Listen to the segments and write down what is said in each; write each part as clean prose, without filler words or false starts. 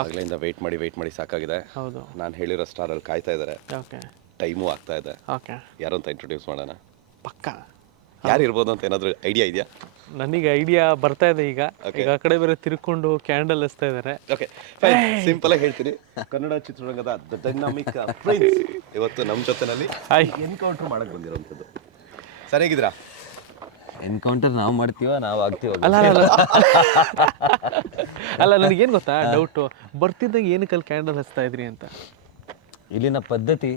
ಆಗಲಿಂದ weight ಮಾಡಿ ಸಾಕಾಗಿದೆ. ಹೌದು. ನಾನು ಹೇಳಿರೋ ಸ್ಟಾರಲ್ಲಿ ಕಾಯ್ತಾ ಇದ್ದಾರೆ. ಓಕೆ ಟೈಮು ಆಗ್ತಾ ಇದೆ. ಓಕೆ ಯಾರು ಅಂತ ಇಂಟ್ರೊಡ್ಯೂಸ್ ಮಾಡೋಣ. ಪಕ್ಕ ಯಾರು ಇರ್ಬೋದು ಅಂತ ಏನಾದರೂ ಐಡಿಯಾ ಇದೆಯಾ? ನನಗೆ ಐಡಿಯಾ ಬರ್ತಾ ಇದೆ ಈಗ. ಈಗ ಆ ಕಡೆ ಬೇರೆ ತಿರ್ಕೊಂಡು ಕ್ಯಾಂಡಲ್ ಹಚ್ತಾ ಇದ್ದಾರೆ. ಓಕೆ ಸಿಂಪಲ್ ಆಗಿ ಹೇಳ್ತೀನಿ, ಕನ್ನಡ ಚಿತ್ರರಂಗದ ದ ಡೈನಾಮಿಕ್ ಪ್ರಿನ್ಸ್ ಇವತ್ತು ನಮ್ಮ ಜೊತೆನಲ್ಲಿ ಎನ್ಕೌಂಟರ್ ಮಾಡಕ್ಕೆ ಬಂದಿರೋಂಥದ್ದು. ಸರಿಯಾಗಿದ್ದೀರಾ? ಎನ್ಕೌಂಟರ್ ನಾವು ಮಾಡ್ತೀವ ನಾವು ಆಗ್ತೀವ? ಅಲ್ಲ ಅಲ್ಲ ಅಲ್ಲ ನನಗೇನು ಗೊತ್ತಾ ಡೌಟು, ಬರ್ತಿದ್ದಾಗ ಏನಕ್ಕೆ ಅಲ್ಲಿ ಕ್ಯಾಂಡಲ್ ಹಚ್ತಾ ಇದ್ರಿ ಅಂತ. ಇಲ್ಲಿನ ಪದ್ಧತಿ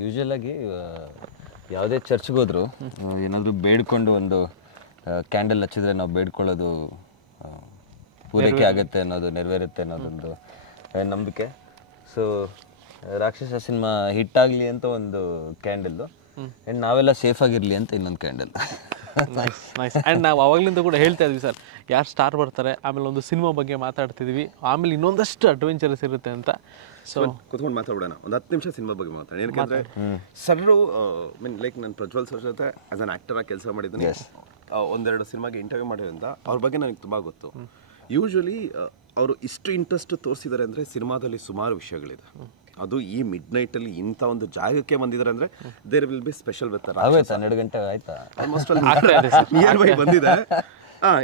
ಯೂಶಲ್ ಆಗಿ ಯಾವುದೇ ಚರ್ಚ್ಗೆ ಹೋದ್ರು ಏನಾದರೂ ಬೇಡ್ಕೊಂಡು ಒಂದು ಕ್ಯಾಂಡಲ್ ಹಚ್ಚಿದ್ರೆ ನಾವು ಬೇಡ್ಕೊಳ್ಳೋದು ಪೂರೈಕೆ ಆಗುತ್ತೆ ಅನ್ನೋದು, ನೆರವೇರುತ್ತೆ ಅನ್ನೋದೊಂದು ನಂಬಿಕೆ. ಸೊ ರಾಕ್ಷಸ ಸಿನಿಮಾ ಹಿಟ್ಟಾಗಲಿ ಅಂತ ಒಂದು ಕ್ಯಾಂಡಲ್ಲು, ಆ್ಯಂಡ್ ನಾವೆಲ್ಲ ಸೇಫ್ ಆಗಿರಲಿ ಅಂತ ಇನ್ನೊಂದು ಕ್ಯಾಂಡಲ್. Nice nice. ಆ್ಯಂಡ್ ನಾವು ಅವಾಗಲಿಂದ ಕೂಡ ಹೇಳ್ತಾ ಇದ್ವಿ ಸರ್, ಯಾರು ಸ್ಟಾರ್ ಬರ್ತಾರೆ, ಆಮೇಲೆ ಒಂದು ಸಿನಿಮಾ ಬಗ್ಗೆ ಮಾತಾಡ್ತಿದ್ವಿ, ಆಮೇಲೆ ಇನ್ನೊಂದಷ್ಟು ಅಡ್ವೆಂಚರಸ್ ಇರುತ್ತೆ ಅಂತ. ಸೊ ಕುತ್ಕೊಂಡು ಮಾತಾಡೋಣ ಒಂದು 10 ನಿಮಿಷ ಸಿನಿಮಾ ಬಗ್ಗೆ ಮಾತಾಡೋಣ. ಏನಕ್ಕೆ ಸರ್ರು ಮೀನ್ ಲೈಕ್ ನಾನು ಪ್ರಜ್ವಲ್ ಸರ್ ಜೊತೆ ಆಸ್ ಅನ್ ಆ್ಯಕ್ಟರ್ ಆಗಿ ಕೆಲಸ ಮಾಡಿದ್ದೀನಿ. ಒಂದೆರಡು ಸಿನಿಮಾಗೆ ಇಂಟರ್ವ್ಯೂ ಮಾಡಿರೋದ್ರಿಂದ ಅವ್ರ ಬಗ್ಗೆ ನನಗೆ ತುಂಬ ಗೊತ್ತು. ಯೂಶ್ವಲಿ ಅವರು ಇಷ್ಟು ಇಂಟ್ರೆಸ್ಟ್ ತೋರಿಸಿದ್ದಾರೆ ಅಂದರೆ ಸಿನಿಮಾದಲ್ಲಿ ಸುಮಾರು ವಿಷಯಗಳಿದೆ. ಅದು ಈ ಮಿಡ್ ನೈಟಲ್ಲಿ ಇಂಥ ಒಂದು ಜಾಗಕ್ಕೆ ಬಂದಿದ್ದಾರೆ ಅಂದರೆ there will be special with 12 ಗಂಟೆ ಆಯ್ತಾ? ಆಲ್ಮೋಸ್ಟ್ ನಿಯರ್ ಬೈ ಬಂದಿದೆ.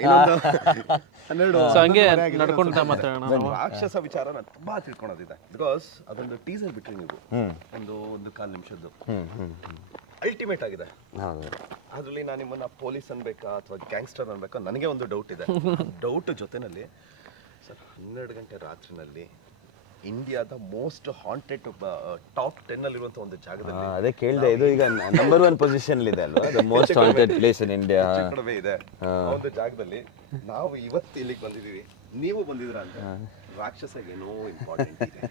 ಇನ್ನೊಂದು 12 ಹಂಗೆ ನಡ್ಕೊಂತ ಮಾತಾಡೋಣ. ರಾಕ್ಷಸ ವಿಚಾರ ನಾನು ತುಂಬಾ ತಿಳ್ಕೊಳೋದಿದೆ. ಬಿಕಾಸ್ ಅದೊಂದು ಟೀಸರ್ ಬಿಟ್ರಿ ನೀವು ಒಂದು 1/4 ನಿಮಿಷದ್ದು ಅಲ್ಟಿಮೇಟ್ ಆಗಿದೆ. ಅದರಲ್ಲಿ ನಾನು ನಿಮ್ಮನ್ನ ಪೊಲೀಸ್ ಅನ್ಬೇಕಾ ಅಥವಾ ಗ್ಯಾಂಗ್ಸ್ಟರ್ ಅನ್ಬೇಕಾ ನನಗೆ ಒಂದು ಡೌಟ್ ಇದೆ. ಡೌಟ್ ಜೊತೆನಲ್ಲಿ ಸರ್ 12 ಗಂಟೆ ರಾತ್ರಿನಲ್ಲಿ ಇಂಡಿಯಾದ ಮೋಸ್ಟ್ ಹಾಂಟೆಡ್ ಟಾಪ್ 10 ಅಲ್ಲಿರುವಂತ ಒಂದು ಜಾಗದಲ್ಲಿ ಅದೇ ಕೇಳಿದೆ. ಇದು ಈಗ ನಂಬರ್ 1 ಪೊಸಿಷನ್ ಇದೆ ಅಲ್ವಾ, the most haunted place in India ಕಡಿಮೆ ಇದೆ. ಆ ಒಂದು ಜಾಗದಲ್ಲಿ ನಾವು ಇವತ್ತು ಇಲ್ಲಿಗೆ ಬಂದಿದ್ದೀವಿ, ನೀವು ಬಂದಿದ್ದೀರಾ ಅಂತ ರಾಕ್ಷಸಗೆ ಏನೋ ಇಂಪಾರ್ಟೆಂಟ್ ಇದೆ.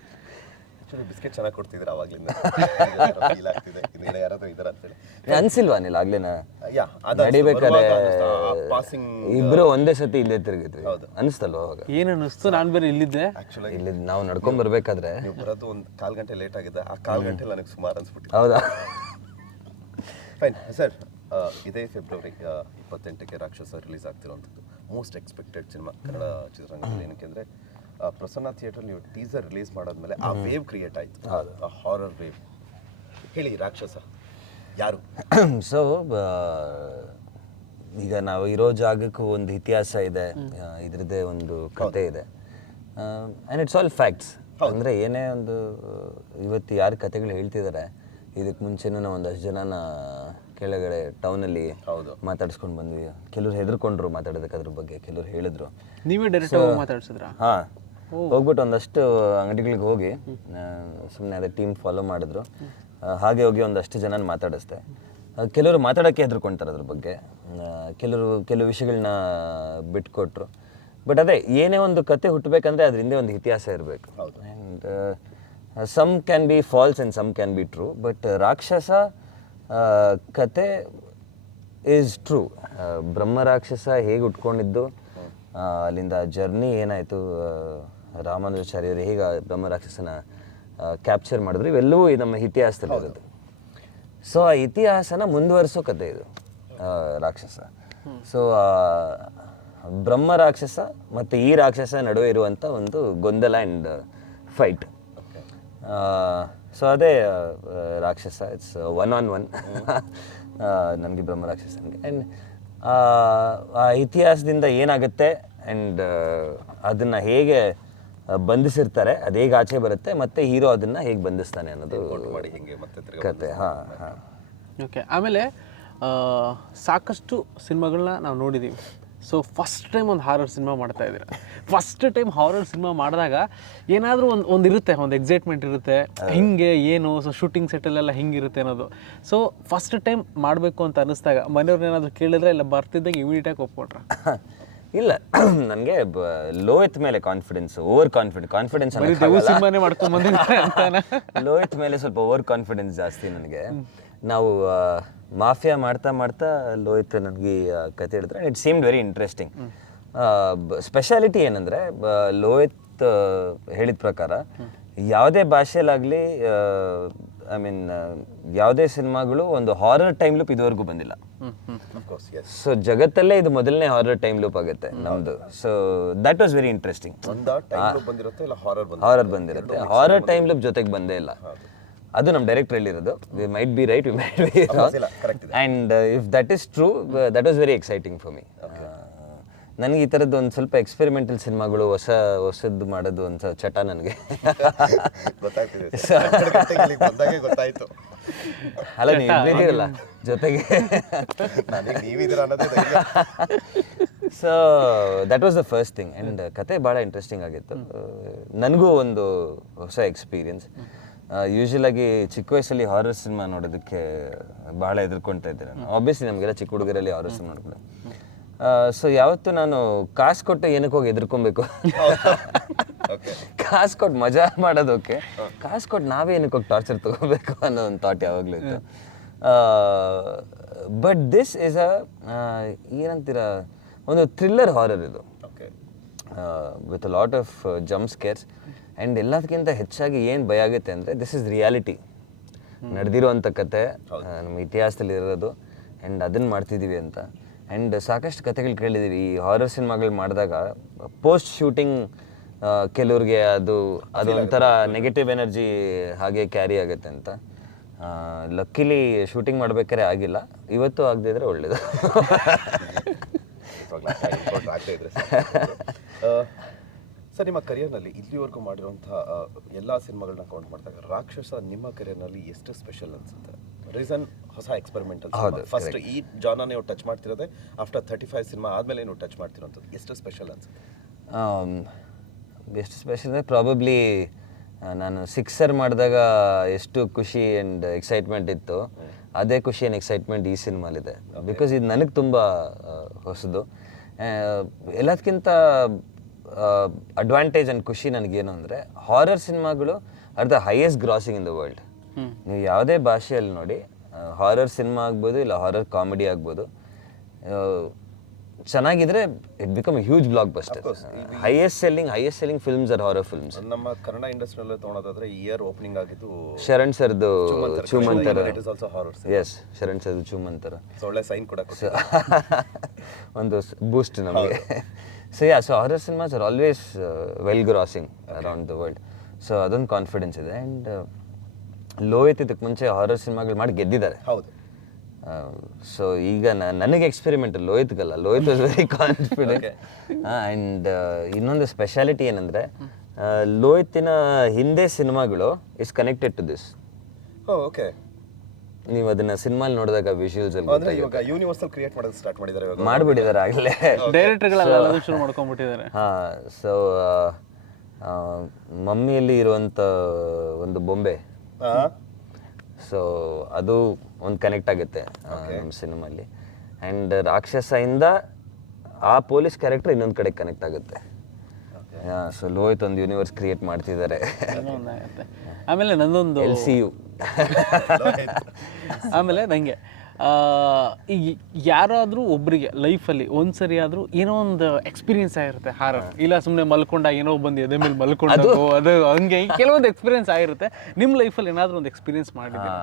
ಬಿಸ್ಕೆಟ್ ಚೆನ್ನಾಗಿ ಕೊಡ್ತಿದ್ರೆ ಅವಾಗ್ಲಿಂದ ಫೀಲ್ ಆಗ್ತಿದೆ ಇನ್ನೇನು ಯಾರಾದ್ರೂ ಇದಾರೆ ಅಂತೇಳಿ. ಅನ್ಸಿಲ್ವಾ ನೀನು ಆಗ್ಲೇನ ನಡಿಬೇಕಾದ್ರೆ ಇಬ್ರು ಒಂದೇ ಸತಿ ಇಲ್ಲೇ ತಿರುಗಿದ್ವಿ, ಅನಿಸ್ತಲ್ವಾ ಅವಾಗ? ಏನು ಅನಿಸ್ತು? ನಾನು ಬೇರೆ ಇಲ್ಲಿದ್ದೆ. ಆಕ್ಚುಲಿ ಇಲ್ಲಿ ನಾವು ನಡ್ಕೊಂಡ್ ಬರ್ಬೇಕಾದ್ರೆ ನೀವು ಬರೋದು ಒಂದು 1/4 ಗಂಟೆ ಲೇಟ್ ಆಗಿದೆ. ಆ 1/4 ಗಂಟೆ ನನಗೆ ಸುಮಾರು ಅನ್ಸ್ಬಿಟ್ಟು. ಹೌದಾ? ಫೈನ್ ಸರ್, ಇದೇ ಫೆಬ್ರವರಿ 28ಕ್ಕೆ ರಾಕ್ಷಸ ರಿಲೀಸ್ ಆಗ್ತಿರೋಂಥದ್ದು ಮೋಸ್ಟ್ ಎಕ್ಸ್ಪೆಕ್ಟೆಡ್ ಸಿನಿಮಾ ಕನ್ನಡ ಚಿತ್ರರಂಗದಲ್ಲಿ. ಏನಕ್ಕೆ ಅಂದರೆ ಪ್ರಸನ್ನ ಥಿಯೇಟರ್ ನೀವು ಟೀಸರ್ ರಿಲೀಸ್ ಮಾಡಾದ್ಮೇಲೆ ಆ ವೇವ್ ಕ್ರಿಯೇಟ್ ಆಯಿತು, ಆ ಹಾರರ್ ವೇವ್. ಹೇಳಿ ರಾಕ್ಷಸ ಯಾರು? ಸೊ ಈಗ ನಾವು ಇರೋ ಜಾಗಕ್ಕೂ ಒಂದು ಇತಿಹಾಸ ಇದೆ, ಇದ್ರದ್ದೇ ಒಂದು ಕತೆ ಇದೆ, ಆ್ಯಂಡ್ ಇಟ್ಸ್ ಆಲ್ ಫ್ಯಾಕ್ಟ್ಸ್. ಅಂದರೆ ಏನೇ ಒಂದು ಇವತ್ತು ಯಾರು ಕತೆಗಳು ಹೇಳ್ತಿದ್ದಾರೆ, ಇದಕ್ಕೆ ಮುಂಚೆನೂ ನಾವು ಒಂದಷ್ಟು ಜನನ ಕೆಳಗಡೆ ಟೌನಲ್ಲಿ ಮಾತಾಡ್ಸ್ಕೊಂಡು ಬಂದ್ವಿ. ಕೆಲವ್ರು ಹೆದರ್ಕೊಂಡ್ರು ಮಾತಾಡೋದಕ್ಕೆ ಅದ್ರ ಬಗ್ಗೆ, ಕೆಲವ್ರು ಹೇಳಿದ್ರು. ನೀವೇ ಡೈರೆಕ್ಟ್ ಮಾತಾಡ್ಸಿದ್ರಾ? ಹಾಂ, ಹೋಗ್ಬಿಟ್ಟು ಒಂದಷ್ಟು ಅಂಗಡಿಗಳಿಗೆ ಹೋಗಿ ಸುಮ್ಮನೆ ಅದೇ ಟೀಮ್ ಫಾಲೋ ಮಾಡಿದ್ರು. ಹಾಗೆ ಹೋಗಿ ಒಂದಷ್ಟು ಜನ ಮಾತಾಡಿಸ್ದೆ. ಕೆಲವರು ಮಾತಾಡೋಕ್ಕೆ ಹೆದರ್ಕೊಳ್ತಾರೆ ಅದ್ರ ಬಗ್ಗೆ, ಕೆಲವು ವಿಷಯಗಳನ್ನ ಬಿಟ್ಕೊಟ್ರು. ಬಟ್ ಅದೇ ಏನೇ ಒಂದು ಕತೆ ಹುಟ್ಟಬೇಕಂದ್ರೆ ಅದ್ರ ಹಿಂದೆ ಒಂದು ಇತಿಹಾಸ ಇರಬೇಕು. And some can be false and some can be true. But ರಾಕ್ಷಸ ಕತೆ ಈಸ್ ಟ್ರೂ. ಬ್ರಹ್ಮ ರಾಕ್ಷಸ ಹೇಗೆ ಉಟ್ಕೊಂಡಿದ್ದು, ಅಲ್ಲಿಂದ ಜರ್ನಿ ಏನಾಯಿತು, ರಾಮಾನುಜಾಚಾರ್ಯರು ಹೇಗೆ ಬ್ರಹ್ಮ ರಾಕ್ಷಸನ ಕ್ಯಾಪ್ಚರ್ ಮಾಡಿದ್ರು, ಇವೆಲ್ಲವೂ ನಮ್ಮ ಇತಿಹಾಸದಲ್ಲಿರೋದು. ಸೊ ಆ ಇತಿಹಾಸನ ಮುಂದುವರಿಸೋ ಕತೆ ಇದು ರಾಕ್ಷಸ. ಸೊ ಬ್ರಹ್ಮ ರಾಕ್ಷಸ ಮತ್ತು ಈ ರಾಕ್ಷಸ ನಡುವೆ ಇರುವಂಥ ಒಂದು ಗೊಂದಲ ಆ್ಯಂಡ್ ಫೈಟ್. ಸೊ ಅದೇ ರಾಕ್ಷಸ. ಇಟ್ಸ್ 1-on-1 ನನಗೆ ಬ್ರಹ್ಮ ರಾಕ್ಷಸನಿಗೆ. ಆ್ಯಂಡ್ ಆ ಇತಿಹಾಸದಿಂದ ಏನಾಗುತ್ತೆ ಆ್ಯಂಡ್ ಅದನ್ನು ಹೇಗೆ ಬಂಧಿಸಿರ್ತಾರೆ, ಅದು ಹೇಗೆ ಆಚೆ ಬರುತ್ತೆ, ಮತ್ತು ಹೀರೋ ಅದನ್ನು ಹೇಗೆ ಬಂಧಿಸ್ತಾನೆ ಅನ್ನೋದು ಕತೆ. ಹಾಂ ಹಾಂ. ಓಕೆ. ಆಮೇಲೆ ಸಾಕಷ್ಟು ಸಿನಿಮಾಗಳನ್ನ ನಾವು ನೋಡಿದ್ದೀವಿ. ಸೊ ಫಸ್ಟ್ ಟೈಮ್ ಒಂದು ಹಾರರ್ ಸಿನಿಮಾ ಮಾಡ್ತಾ ಇದ್ದೀರಾ. ಫಸ್ಟ್ ಟೈಮ್ ಹಾರರ್ ಸಿನಿಮಾ ಮಾಡಿದಾಗ ಏನಾದರೂ ಒಂದು ಇರುತ್ತೆ, ಒಂದು ಎಕ್ಸೈಟ್ಮೆಂಟ್ ಇರುತ್ತೆ, ಹಿಂಗೆ ಏನು ಸೊ ಶೂಟಿಂಗ್ ಸೆಟ್ಟಲ್ಲೆಲ್ಲ ಹಿಂಗಿರುತ್ತೆ ಅನ್ನೋದು. ಸೊ ಫಸ್ಟ್ ಟೈಮ್ ಮಾಡಬೇಕು ಅಂತ ಅನ್ನಿಸ್ದಾಗ ಮನೆಯವ್ರನ್ನ ಏನಾದರೂ ಕೇಳಿದ್ರೆ ಇಲ್ಲ ಬರ್ತಿದ್ದಾಗ ಇಮಿಡಿಯೇಟಾಗಿ ಒಪ್ಕೊಟ್ರ? ಇಲ್ಲ, ನನಗೆ ಲೋಹಿತ್ ಮೇಲೆ ಕಾನ್ಫಿಡೆನ್ಸ್, ಓವರ್ ಕಾನ್ಫಿಡೆನ್ಸ್ ಸಿನಿಮಾನೇ ಮಾಡ್ಕೊಂಡು ಬಂದಿದ್ದಾರೆ ಅಂತಾನೆ. ಲೋಹಿತ್ ಮೇಲೆ ಸ್ವಲ್ಪ ಓವರ್ ಕಾನ್ಫಿಡೆನ್ಸ್ ಜಾಸ್ತಿ ನನಗೆ. ನಾವು ಮಾಫಿಯಾ ಮಾಡ್ತಾ ಮಾಡ್ತಾ ಲೋಹಿತ್ ನನಗೆ ಕತೆ ಹೇಳಿದ್ರೆ it seemed very interesting. Speciality ಏನಂದರೆ ಲೋಹಿತ್ ಹೇಳಿದ ಪ್ರಕಾರ ಯಾವುದೇ ಭಾಷೆಯಲ್ಲಾಗಲಿ ಐ ಮೀನ್ ಯಾವುದೇ ಸಿನಿಮಾಗಳು ಒಂದು ಹಾರರ್ ಟೈಮ್ ಲೂಪ್ ಇದುವರೆಗೂ ಬಂದಿಲ್ಲ. ಸೊ ಜಗತ್ತಲ್ಲೇ ಇದು ಮೊದಲನೇ ಹಾರರ್ ಟೈಮ್ ಲೂಪ್ ಆಗುತ್ತೆ ನಮ್ದು. So that was very interesting. Horror ಬಂದಿರುತ್ತೆ, ಹಾರರ್ ಟೈಮ್ ಲೂಪ್ ಜೊತೆಗೆ ಬಂದೇ ಇಲ್ಲ. ಅದು ನಮ್ಮ ಡೈರೆಕ್ಟರ್ ಹೇಳಿರೋದು. We might be right, we might be wrong. And if that is true, that was very exciting for me. ನನಗೆ ಈ ಥರದ್ದು ಒಂದು ಸ್ವಲ್ಪ ಎಕ್ಸ್ಪೆರಿಮೆಂಟಲ್ ಸಿನಿಮಾಗಳು ಹೊಸದ್ದು ಮಾಡೋದು ಅಂತ ಚಟ ನನಗೆ. ಅಲ್ಲ ನೀವಿದ್ದೀರಲ್ಲ ಜೊತೆಗೆ. So that was the first thing. And ಕತೆ ಭಾಳ ಇಂಟ್ರೆಸ್ಟಿಂಗ್ ಆಗಿತ್ತು. ನನಗೂ ಒಂದು ಹೊಸ ಎಕ್ಸ್ಪೀರಿಯನ್ಸ್. ಯೂಶ್ವಲಾಗಿ ಚಿಕ್ಕ ವಯಸ್ಸಲ್ಲಿ ಹಾರರ್ ಸಿನಿಮಾ ನೋಡೋದಕ್ಕೆ ಭಾಳ ಹೆದರ್ಕೊಳ್ತಾ ಇದ್ದೆ ನಾನು. ಆಬ್ವಿಯಸ್ಲಿ ನಮಗೆಲ್ಲ ಚಿಕ್ಕ ಹುಡುಗರಲ್ಲಿ ಹಾರರ್ ಸಿನಿಮಾ ನೋಡ್ಕೊಂಡು. ಸೊ ಯಾವತ್ತು ನಾನು ಕಾಸು ಕೊಟ್ಟು ಏನಕ್ಕೆ ಹೋಗಿ ಎದುರ್ಕೊಬೇಕು, ಕಾಸು ಕೊಟ್ಟು ಮಜಾ ಮಾಡೋದಕ್ಕೆ, ಕಾಸು ಕೊಟ್ಟು ನಾವೇ ಏನಕ್ಕೆ ಹೋಗಿ ಟಾರ್ಚರ್ ತೊಗೋಬೇಕು ಅನ್ನೋ ಒಂದು ಥಾಟ್ ಯಾವಾಗಲೂ ಇತ್ತು. ಬಟ್ ದಿಸ್ ಈಸ್ ಏನಂತೀರ, ಒಂದು ಥ್ರಿಲ್ಲರ್ ಹಾರರ್ ಇದು, with a lot of jump scarce. And ಎಲ್ಲದಕ್ಕಿಂತ ಹೆಚ್ಚಾಗಿ ಏನು ಭಯ ಆಗುತ್ತೆ ಅಂದರೆ, ದಿಸ್ ಇಸ್ ರಿಯಾಲಿಟಿ, ನಡೆದಿರೋವಂಥ ಕತೆ, ನಮ್ಮ ಇತಿಹಾಸದಲ್ಲಿ ಇರೋದು. ಆ್ಯಂಡ್ ಅದನ್ನು ಮಾಡ್ತಿದ್ದೀವಿ ಅಂತ. ಆ್ಯಂಡ್ ಸಾಕಷ್ಟು ಕತೆಗಳು ಕೇಳಿದ್ದೀವಿ ಈ ಹಾರರ್ ಸಿನಿಮಾಗಳು ಮಾಡಿದಾಗ. ಪೋಸ್ಟ್ ಶೂಟಿಂಗ್ ಕೆಲವ್ರಿಗೆ ಅದೊಂಥರ ನೆಗೆಟಿವ್ ಎನರ್ಜಿ ಹಾಗೆ ಕ್ಯಾರಿ ಆಗುತ್ತೆ ಅಂತ. ಲಕ್ಕಿಲಿ ಶೂಟಿಂಗ್ ಮಾಡ್ಬೇಕಾದ್ರೆ ಆಗಿಲ್ಲ, ಇವತ್ತು ಆಗದೆ ಇದ್ರೆ ಒಳ್ಳೇದು. ಸರ್, ನಿಮ್ಮ ಕರಿಯರ್ನಲ್ಲಿ ಇಲ್ಲಿವರೆಗೂ ಮಾಡಿರುವಂಥ ಎಲ್ಲ ಸಿನಿಮಾಗಳನ್ನ ಕೌಂಟ್ ಮಾಡಿದಾಗ ರಾಕ್ಷಸ ನಿಮ್ಮ ಕರಿಯರ್ನಲ್ಲಿ ಎಷ್ಟು ಸ್ಪೆಷಲ್ ಅನ್ಸುತ್ತೆ? ರೀಸನ್ ಹೊಸ ಎಕ್ಸ್ಪೆರಿಮೆಂಟಲ್. ಫಸ್ಟ್ ಈ ಜಾನ ನೀವು ಟಚ್ ಮಾಡ್ತಿರೋದೆ ಆಫ್ಟರ್ 35 ಸಿನಿಮಾ ಆದಮೇಲೆ ನೀವು ಟಚ್ ಮಾಡ್ತಿರೋಂಥದ್ದು. ಎಷ್ಟು ಸ್ಪೆಷಲ್ ಅನ್ಸುತ್ತೆ? ಎಷ್ಟು ಸ್ಪೆಷಲ್ ಅಂದರೆ ಪ್ರಾಬಬ್ಲಿ ನಾನು ಸಿಕ್ಸರ್ ಮಾಡಿದಾಗ ಎಷ್ಟು ಖುಷಿ ಆ್ಯಂಡ್ ಎಕ್ಸೈಟ್ಮೆಂಟ್ ಇತ್ತು, ಅದೇ ಖುಷಿ ಆ್ಯಂಡ್ ಎಕ್ಸೈಟ್ಮೆಂಟ್ ಈ ಸಿನಿಮಾಲಿದೆ. ಬಿಕಾಸ್ ಇದು ನನಗೆ ತುಂಬ ಹೊಸದು. ಎಲ್ಲದಕ್ಕಿಂತ ಅಡ್ವಾಂಟೇಜ್ ಆ್ಯಂಡ್ ಖುಷಿ ನನಗೇನು ಅಂದರೆ, ಹಾರರ್ ಸಿನಿಮಾಗಳು are the highest grossing in the world. ನೀವು ಯಾವುದೇ ಭಾಷೆಯಲ್ಲಿ ನೋಡಿ, ಹಾರರ್ ಸಿನಿಮಾ ಆಗ್ಬೋದು ಇಲ್ಲ ಹಾರರ್ ಕಾಮಿಡಿ ಆಗ್ಬೋದು, ಚೆನ್ನಾಗಿದ್ರೆ it become huge blockbuster. Highest selling films are horror films. ನಮ್ಮ ಕನ್ನಡ ಇಂಡಸ್ಟ್ರಿಯಲ್ಲಿ ತೊಗೊಳೋದಾದ್ರೆ ಇಯರ್ ಓಪನಿಂಗ್ ಆಗಿದ್ದು ಶರಣ್ ಸರ್ದು ಚೂಮಂತರ. ಎಸ್, ಶರಣ್ ಸರ್ದು ಚೂಮಂತರ ಒಳ್ಳೆ ಸೈನ್ ಕೂಡ ಒಂದು ಬೂಸ್ಟ್ ನಮಗೆ. So so horror cinemas are always well grossing around the world. So ಅದೊಂದು ಕಾನ್ಫಿಡೆನ್ಸ್ ಇದೆ. ಆ್ಯಂಡ್ ಲೋಹಿತ್ ಇದಕ್ಕೆ ಮುಂಚೆ ಹಾರರ್ ಸಿನಿಮಾಗಳು ಮಾಡಿ ಗೆದ್ದಿದ್ದಾರೆ. ಹೌದು. ಸೊ ಈಗ ನನಗೆ ಎಕ್ಸ್ಪೆರಿಮೆಂಟ್, ಲೋಹಿತ್ಗಲ್ಲ. Lohith was very confident. And ಇನ್ನೊಂದು ಸ್ಪೆಷಾಲಿಟಿ ಏನಂದರೆ, ಲೋಹಿತಿನ ಹಿಂದೆ ಸಿನಿಮಾಗಳು is connected to this. Okay. ನೀವು ಅದನ್ನ ಸಿನಿಮಾಲ್ ನೋಡಿದಾಗ ವಿಜುವಲ್ಸ್ ಅಲ್ಲಿ ಯೂನಿವರ್ಸಲ್ ಕ್ರಿಯೇಟ್ ಮಾಡೋದು ಸ್ಟಾರ್ಟ್ ಮಾಡಿದ್ದಾರೆ, ಮಾಡಿಬಿಟ್ಟಿದ್ದಾರೆ ಆಗಲೇ. ಡೈರೆಕ್ಟರ್ಗಳೆಲ್ಲ ಶುರು ಮಾಡ್ಕೊಂಡ್ಬಿಟ್ಟಿದ್ದಾರೆ. ಹಾಂ. ಸೊ ಮಮ್ಮಿಯಲ್ಲಿ ಇರುವಂಥ ಒಂದು ಬೊಂಬೆ, ಸೊ ಅದು ಒಂದು ಕನೆಕ್ಟ್ ಆಗುತ್ತೆ ನಮ್ಮ ಸಿನಿಮಾಲಿ. ಆ್ಯಂಡ್ ರಾಕ್ಷಸದಿಂದ ಆ ಪೊಲೀಸ್ ಕ್ಯಾರೆಕ್ಟರ್ ಇನ್ನೊಂದು ಕಡೆ ಕನೆಕ್ಟ್ ಆಗುತ್ತೆ. ಸೊ ಲೋಹಿತ್ ಒಂದು ಯೂನಿವರ್ಸ್ ಕ್ರಿಯೇಟ್ ಮಾಡ್ತಿದ್ದಾರೆ. ಆಮೇಲೆ ನಂದೊಂದು LCU. ಆಮೇಲೆ ನನಗೆ ಈಗ ಯಾರಾದರೂ ಒಬ್ಬರಿಗೆ ಲೈಫಲ್ಲಿ ಒಂದ್ಸರಿ ಆದರೂ ಏನೋ ಒಂದು ಎಕ್ಸ್ಪೀರಿಯನ್ಸ್ ಆಗಿರುತ್ತೆ ಹಾರರ್. ಇಲ್ಲ ಸುಮ್ಮನೆ ಮಲ್ಕೊಂಡ ಏನೋ ಬಂದು ಎದೆ ಮೇಲೆ ಮಲ್ಕೊಂಡು ಅದು ಹಂಗೆ ಕೆಲವೊಂದು ಎಕ್ಸ್ಪೀರಿಯನ್ಸ್ ಆಗಿರುತ್ತೆ. ನಿಮ್ಮ ಲೈಫಲ್ಲಿ ಏನಾದರೂ ಒಂದು ಎಕ್ಸ್ಪೀರಿಯನ್ಸ್ ಮಾಡಿದ್ದೀರಾ?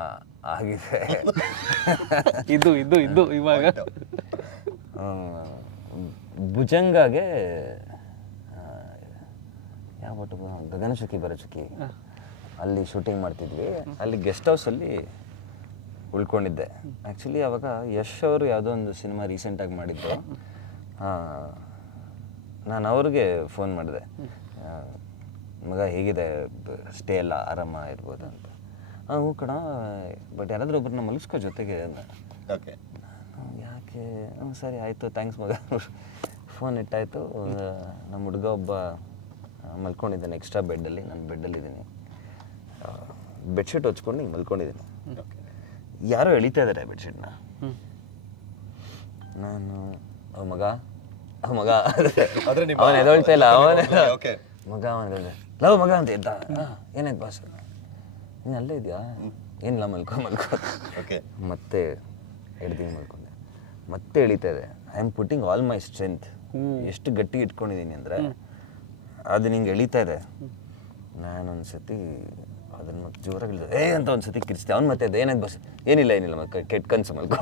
ಆಗಿದೆ. ಇದು ಇದು ಇದು ಇವಾಗ ಭುಜಂಗಾಗೆ ಯಾವ ಗಗನಚುಕ್ಕಿ ಬರಚುಕ್ಕಿ ಅಲ್ಲಿ ಶೂಟಿಂಗ್ ಮಾಡ್ತಿದ್ವಿ. ಅಲ್ಲಿ ಗೆಸ್ಟ್ ಹೌಸಲ್ಲಿ ಉಳ್ಕೊಂಡಿದ್ದೆ. ಆ್ಯಕ್ಚುಲಿ ಅವಾಗ ಯಶ್ ಅವರು ಯಾವುದೋ ಒಂದು ಸಿನಿಮಾ ರೀಸೆಂಟಾಗಿ ಮಾಡಿದ್ದು. ನಾನು ಅವ್ರಿಗೆ ಫೋನ್ ಮಾಡಿದೆ, ಮಗ ಹೇಗಿದೆ, ಸ್ಟೇ ಎಲ್ಲ ಆರಾಮ ಇರ್ಬೋದು ಅಂತ. ಹ್ಞೂ ಕಣ, ಬಟ್ ಯಾರಾದರೂ ಒಬ್ಬರನ್ನ ಮಲಗಿಸ್ಕೋ ಜೊತೆಗೆ ಅಂದ. ಯಾಕೆ? ಸರಿ ಆಯಿತು, ಥ್ಯಾಂಕ್ಸ್ ಮಗ. ಫೋನ್ ಇಟ್ಟಾಯಿತು. ನಮ್ಮ ಹುಡುಗ ಒಬ್ಬ ಮಲ್ಕೊಂಡಿದ್ದಾನೆ ಎಕ್ಸ್ಟ್ರಾ ಬೆಡ್ಡಲ್ಲಿ, ನಾನು ಬೆಡ್ಡಲ್ಲಿದ್ದೀನಿ. ಬೆಡ್ಶೀಟ್ ಹೊಚ್ಕೊಂಡು ಹಿಂಗೆ ಮಲ್ಕೊಂಡಿದ್ದೀನಿ. ಯಾರೋ ಎಳಿತಾ ಇದ್ದಾರೆ ಬೆಡ್ಶೀಟ್ನ. ನಾನು ಮಗ ಅವನು ಎದೊಳ್ತಾ ಇಲ್ಲ. ಮಗ ಲವ್ ಮಗ ಅಂತ ಇದ್ದ. ಏನಾಯ್ತು ಬಾಸ್? ನೀನು ಅಲ್ಲೇ ಇದೆಯಾ? ಏನಿಲ್ಲ, ಮಲ್ಕೊ. ಮತ್ತೆ ಹಿಡ್ದು ಮಲ್ಕೊಂಡೆ. ಮತ್ತೆ ಎಳಿತಾ ಇದೆ. I am putting all my strength. ಎಷ್ಟು ಗಟ್ಟಿ ಇಟ್ಕೊಂಡಿದ್ದೀನಿ ಅಂದರೆ ಅದು ನಿಂಗೆ ಎಳಿತಾ ಇದೆ. ನಾನೊಂದು ಸತಿ ಅದನ್ನು ಮತ್ತೆ ಜೋರಾಗಿ ಹೇಳಿದೆ ಅಂತ ಒಂದು ಸತಿ ಕಿರಿಸ್ತೆ ಅವ್ನು ಮತ್ತೆ ಅದು ಏನಾಯ್ತು ಬಸ್ ಏನಿಲ್ಲ ಮತ್ತೆ ಕೆಟ್ಟ ಕನಸು ಮಲ್ಕೊ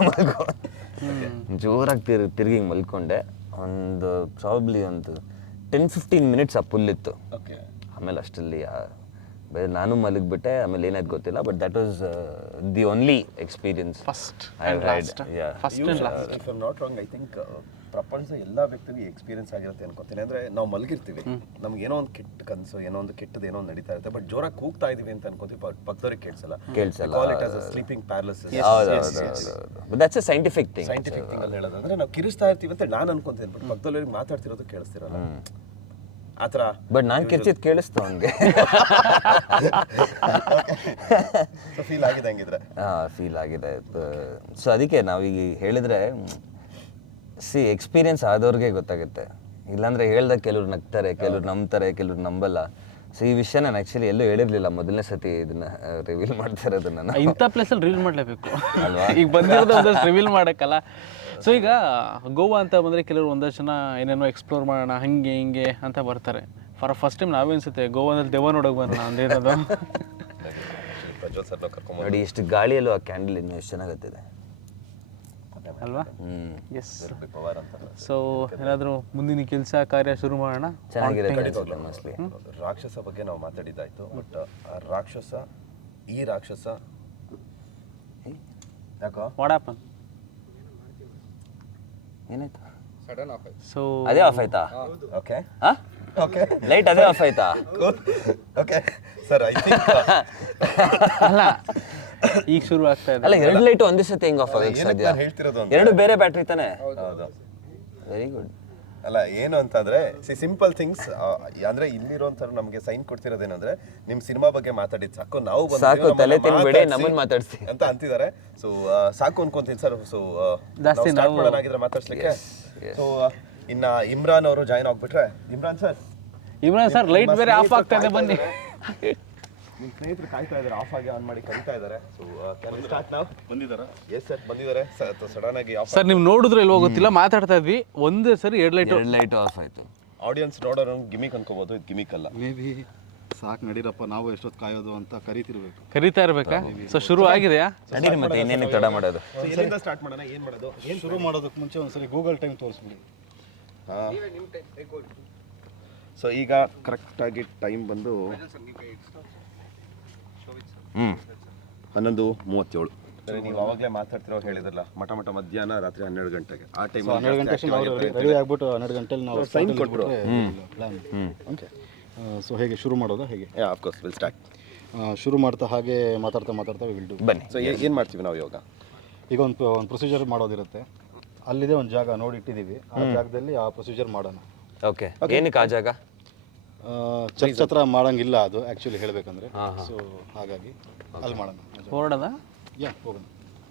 ಜೋರಾಗಿ ತಿರುಗಿ ಮಲ್ಕೊಂಡೆ ಒಂದು ಪ್ರಾಬಬ್ಲಿ ಒಂದು 10-15 ಮಿನಿಟ್ಸ್ ಆ ಪುಲ್ಲಿತ್ತು. ಓಕೆ. ಆಮೇಲೆ ಅಷ್ಟರಲ್ಲಿ ನಾನು ಮಲಗಿಬಿಟ್ಟೆ. ಆಮೇಲೆ ಏನಾಯ್ತು ಗೊತ್ತಿಲ್ಲ, but that was the only experience first and last. If I not wrong, I think ಪ್ರಪಂಚದ ಎಲ್ಲ ವ್ಯಕ್ತಿಗೂ ಎಕ್ಸ್ಪೀರಿಯನ್ಸ್ ಆಗಿರುತ್ತೆ ಅನ್ಕೋತೀನಿ. ಅಂದ್ರೆ ನಾವು ಮಲಗಿರ್ತೀವಿ, ನಮ್ಗೆ ಏನೋ ಒಂದು ಕೆಟ್ಟ ಕನಸು, ಏನೋ ಒಂದು ಕೆಟ್ಟದ್ದು ಏನೋ ಒಂದು ನಡೀತಾ ಇರುತ್ತೆ, ಬಟ್ ಜೋರಾಗಿ ಕೂಗ್ತಾ ಇದೀವಿ ಅಂತ ಅನ್ಕೋತೀವಿ, ಪಕ್ಕದವ್ರಿಗೆ ಕೇಳಿಸಲ್ಲ. Call it as a sleeping paralysis. But that's a scientific thing. Scientific thing ಅಲ್ಲಿ ಹೇಳೋದಂದ್ರೆ ನಾವು ಕಿರಿಸ್ತಾ ಇರ್ತೀವಿ ಅಂತ ನಾನು ಅನ್ಕೊಂತೀನಿ, ಬಟ್ ಪಕ್ಕದವ್ರಿಗೆ ಮಾತಾಡ್ತಿರೋದು ಕೇಳಿಸ್ತಿರಲ್ಲ ಆ ಥರ. ಬಟ್ ನಾನು ಕಿರ್ಚಿದ್ ಕೇಳಿಸ್ತು ಅವನಿಗೆ. ಫೀಲ್ ಆಗಿದೆ ಹಂಗಿದ್ರೆ. ಫೀಲ್ ಆಗಿದೆ. ಸೊ ಅದಕ್ಕೆ ನಾವೀಗ ಹೇಳಿದ್ರೆ ಎಕ್ಸ್ಪೀರಿಯನ್ಸ್ ಆದವ್ರಿಗೆ ಗೊತ್ತಾಗುತ್ತೆ. ಇಲ್ಲಾಂದ್ರೆ ಹೇಳ್ದಾಗ ಕೆಲವ್ರು ನಗ್ತಾರೆ, ಕೆಲವ್ರು ನಂಬ್ತಾರೆ, ಕೆಲವ್ರು ನಂಬಲ್ಲ. ಸೊ ಈ ವಿಷಯ ನಾನು ಆ್ಯಕ್ಚುಲಿ ಎಲ್ಲೂ ಹೇಳಿರಲಿಲ್ಲ, ಮೊದಲನೇ ಸತಿ ಇದನ್ನ ರಿವೀಲ್ ಮಾಡ್ತಾ ಇರೋದನ್ನ. ಇಂಥ ಪ್ಲೇಸಲ್ಲಿ ರಿವೀಲ್ ಮಾಡಲೇಬೇಕು ಈಗ ಬಂದಿರೋದು ಒಂದಷ್ಟು ರಿವೀಲ್ ಮಾಡೋಕ್ಕಲ್ಲ. ಸೊ ಈಗ ಗೋವಾ ಅಂತ ಬಂದರೆ ಕೆಲವರು ಒಂದಷ್ಟು ಜನ ಏನೇನೋ ಎಕ್ಸ್ಪ್ಲೋರ್ ಮಾಡೋಣ ಹಂಗೆ ಹಿಂಗೆ ಅಂತ ಬರ್ತಾರೆ. ಫಸ್ಟ್ ಟೈಮ್ ನಾವೇ ಅನ್ಸುತ್ತೆ ಗೋವಾದಲ್ಲಿ ದೆವ್ವ ನೋಡೋಕೆ ಬರೋಣ ಅಂದಿರೋದು. ನೋಡಿ ಎಷ್ಟು ಗಾಳಿಯಲ್ಲೂ ಆ ಕ್ಯಾಂಡಲ್ ಇನ್ನೂ ಎಷ್ಟು ಚೆನ್ನಾಗತ್ತಿದೆ ಅಲ್ವಾ? ಎಸ್. ಸೊ ಏನಾದರೂ ಮುಂದಿನ ಕೆಲಸ ಕಾರ್ಯ ಶುರು ಮಾಡೋಣ. ಚೆನ್ನಾಗಿರುತ್ತೆ ಮೋಸ್ಟ್ಲಿ. ರಾಕ್ಷಸ ಬಗ್ಗೆ ನಾವು ಮಾತಾಡಿದ್ದಾಯ್ತು, ಬಟ್ ರಾಕ್ಷಸ ಈ ರಾಕ್ಷಸ ಯಾಕೋ ವಾಡಾಪನ್ ಏನಾಯ್ತು? ಸೊ ಅದೇ ಆಫ್ ಆಯ್ತಾ? ಓಕೆ ಓಕೆ, ಲೈಟ್ ಅದೇ ಆಫ್ ಆಯ್ತಾ? ಓಕೆ ಸರ್, ಐ ಥಿಂಕ್ ಅಲ್ಲ ಈಗ ಶುರು ಆಗ್ತಾ ಇದೆ. ಅಲ್ಲ, ಎರಡು ಲೈಟ್ ಒಂದೇ ಸತಿ ಹೆಂಗ್ ಆಫ್ ಆಗುತ್ತೆ ಸಾಧ್ಯ? ಹೇಳ್ತಿರೋದು ಎರಡು ಬೇರೆ ಬ್ಯಾಟ್ರಿ ತಾನೆ? ಹೌದು. Very good. ಅಲ್ಲ ಏನು ಅಂತಂದ್ರೆ ಸಿಂಪಲ್ ಥಿಂಗ್ಸ್. ಅಂದ್ರೆ ಇಲ್ಲಿರೋಂಥ ನಮಗೆ ಸೈನ್ ಕೊಡ್ತಿರೋದೇನಂದ್ರೆ ನಿಮ್ ಸಿನಿಮಾ ಬಗ್ಗೆ ಮಾತಾಡಿದ್ ಸಾಕು, ನಾವು ಸಾಕು, ತಲೆ ತಿನ್ಬೇಡಿ, ನಮ್ಮನ್ನ ಮಾತಾಡ್ಸಿ ಅಂತ ಅಂತಿದ್ದಾರೆ. ಸೊ ಸಾಕು ಅನ್ಕೊಂತೀನಿ ಸರ್. ಸೊ ಜಾಸ್ತಿ ಸ್ಟಾರ್ಟ್ ಮಾಡೋಣಾಗಿದ್ರೆ ಮಾತಾಡ್ಸ್ಲಿಕ್ಕೆ. ಸೊ ಇನ್ನ ಇಮ್ರಾನ್ ಅವರು ಜಾಯ್ನ್ ಆಗ್ಬಿಟ್ರೆ. ಇಮ್ರಾನ್ ಸರ್ ಲೈಟ್ ಬೇರೆ ಆಫ್ ಆಗ್ತಾ ಇದೆ, ಬನ್ನಿ. ನಿಮ್ಮ ಸ್ನೇಹಿತರು ಕಾಯ್ತಾ ಇದ್ದಾರೆ, ಆಫ್ ಆಗಿ ಆನ್ ಮಾಡಿ ಕರೀತಾ ಇದ್ದಾರೆ. ಸೊ ಸ್ಟಾರ್ಟ್ ನಾವು ಬಂದಿದ್ದಾರೆ. ಎಸ್ ಸರ್ ಬಂದಿದ್ದಾರೆ. ಸಡನ್ ಆಗಿ ಆಫ್. ಸರ್ ನೀವು ನೋಡಿದ್ರೆ ಇಲ್ವೋ ಗೊತ್ತಿಲ್ಲ, ಮಾತಾಡ್ತಾ ಇದ್ವಿ ಒಂದೇ ಸರಿ ಎರಡು ಲೈಟ್ ಆಫ್ ಆಯ್ತು. ಆಡಿಯನ್ಸ್ ನೋಡೋರು ಗಿಮಿಕ್ ಅನ್ಕೋಬಹುದು, ಇದು ಗಿಮಿಕ್ ಅಲ್ಲ. ಮೇ ಬಿ ಸಾಕು ನಡೀರಪ್ಪ, ನಾವು ಎಷ್ಟೊತ್ತು ಕಾಯೋದು ಅಂತ ಕರೀತಾ ಇರ್ಬೇಕಾ? ಸೊ ಶುರು ಆಗಿದೆಯಾ? ನಡೀರಿ, ಮತ್ತೆ ಇನ್ನೇನು ತಡ ಮಾಡೋದು? ಎಲ್ಲಿಂದ ಸ್ಟಾರ್ಟ್ ಮಾಡೋಣ? ಏನು ಮಾಡೋದು? ಏನು ಶುರು ಮಾಡೋದಕ್ಕೆ ಮುಂಚೆ ಒಂದ್ಸರಿ ಗೂಗಲ್ ಟೈಮ್ ತೋರಿಸ್ಬಿಡಿ. ಸೊ ಈಗ ಕರೆಕ್ಟಾಗಿ ಟೈಮ್ ಬಂದು 11:37. ನೀವು ಅವಾಗಲೇ ಮಾತಾಡ್ತಿರೋ ಹೇಳಿದ್ರಲ್ಲ, ಮಠ ಮಧ್ಯಾಹ್ನ ರಾತ್ರಿ 12 ಗಂಟೆಗೆ. ಆ ಟೈಮ್ 12 ಗಂಟೆಗೆ ನಾವು ರೆಡಿ ಆಗ್ಬಿಟ್ಟು 12 ಗಂಟೆಲಿ ನಾವು ಸೈನ್ ಕೊಟ್ಬಿಡು. ಪ್ಲಾನ್. ಓಕೆ. ಸೊ ಹೇಗೆ ಶುರು ಮಾಡೋದಾ? ಹೇಗೆ? Of course will start. ಶುರು ಮಾಡ್ತಾ ಹಾಗೆ ಮಾತಾಡ್ತಾ ವಿಲ್ ಡು. ಬನ್ನಿ. ಸೊ ಏನು ಮಾಡ್ತೀವಿ ನಾವು ಇವಾಗ? ಈಗ ಒಂದು ಪ್ರೊಸೀಜರ್ ಮಾಡೋದಿರುತ್ತೆ. ಅಲ್ಲಿದೆ ಒಂದು ಜಾಗ ನೋಡಿ ಇಟ್ಟಿದ್ದೀವಿ, ಆ ಜಾಗದಲ್ಲಿ ಆ ಪ್ರೊಸೀಜರ್ ಮಾಡೋಣ. ಓಕೆ. ಏನಕ್ಕೆ ಆ ಜಾಗ? ಚರ್ಚ್ ಹತ್ರ ಮಾಡೋಂಗಿಲ್ಲ ಅದು ಆ್ಯಕ್ಚುಲಿ ಹೇಳಬೇಕಂದ್ರೆ. ಸೊ ಹಾಗಾಗಿ ಅಲ್ಲಿ ಮಾಡೋಣ. ಹೊರಡೋದಾ? ಯಾ ಹೋಗೋಣ.